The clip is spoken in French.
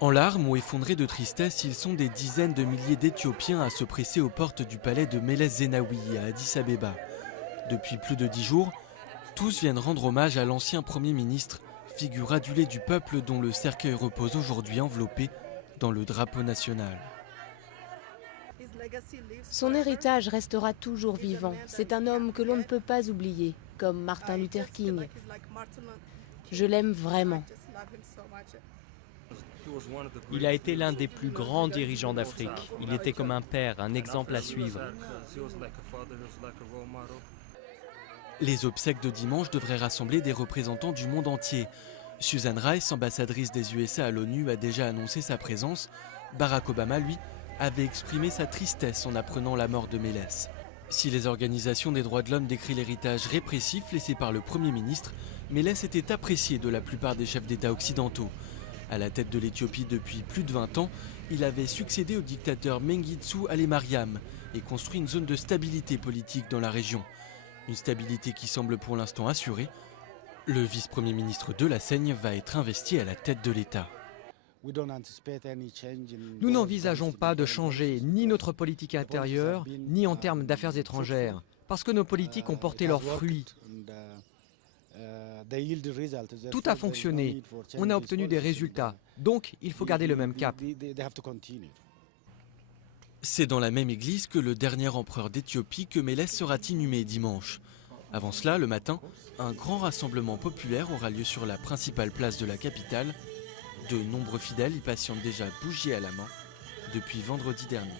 En larmes ou effondrés de tristesse, ils sont des dizaines de milliers d'Éthiopiens à se presser aux portes du palais de Meles Zenawi à Addis Abeba. Depuis plus de 10 jours, tous viennent rendre hommage à l'ancien Premier ministre, figure adulée du peuple dont le cercueil repose aujourd'hui enveloppé dans le drapeau national. Son héritage restera toujours vivant. C'est un homme que l'on ne peut pas oublier, comme Martin Luther King. Je l'aime vraiment. Il a été l'un des plus grands dirigeants d'Afrique. Il était comme un père, un exemple à suivre. Les obsèques de dimanche devraient rassembler des représentants du monde entier. Susan Rice, ambassadrice des USA à l'ONU, a déjà annoncé sa présence. Barack Obama, lui, avait exprimé sa tristesse en apprenant la mort de Meles. Si les organisations des droits de l'homme décrivent l'héritage répressif laissé par le Premier ministre, Meles était apprécié de la plupart des chefs d'État occidentaux. À la tête de l'Éthiopie depuis plus de 20 ans, il avait succédé au dictateur Mengistu Haile Mariam et construit une zone de stabilité politique dans la région. Une stabilité qui semble pour l'instant assurée. Le vice-premier ministre de la Seigne va être investi à la tête de l'État. Nous n'envisageons pas de changer ni notre politique intérieure, ni en termes d'affaires étrangères, parce que nos politiques ont porté leurs fruits. Tout a fonctionné, on a obtenu des résultats, donc il faut garder le même cap. C'est dans la même église que le dernier empereur d'Éthiopie que Meles sera inhumé dimanche. Avant cela, le matin, un grand rassemblement populaire aura lieu sur la principale place de la capitale. De nombreux fidèles y patientent déjà bougies à la main depuis vendredi dernier.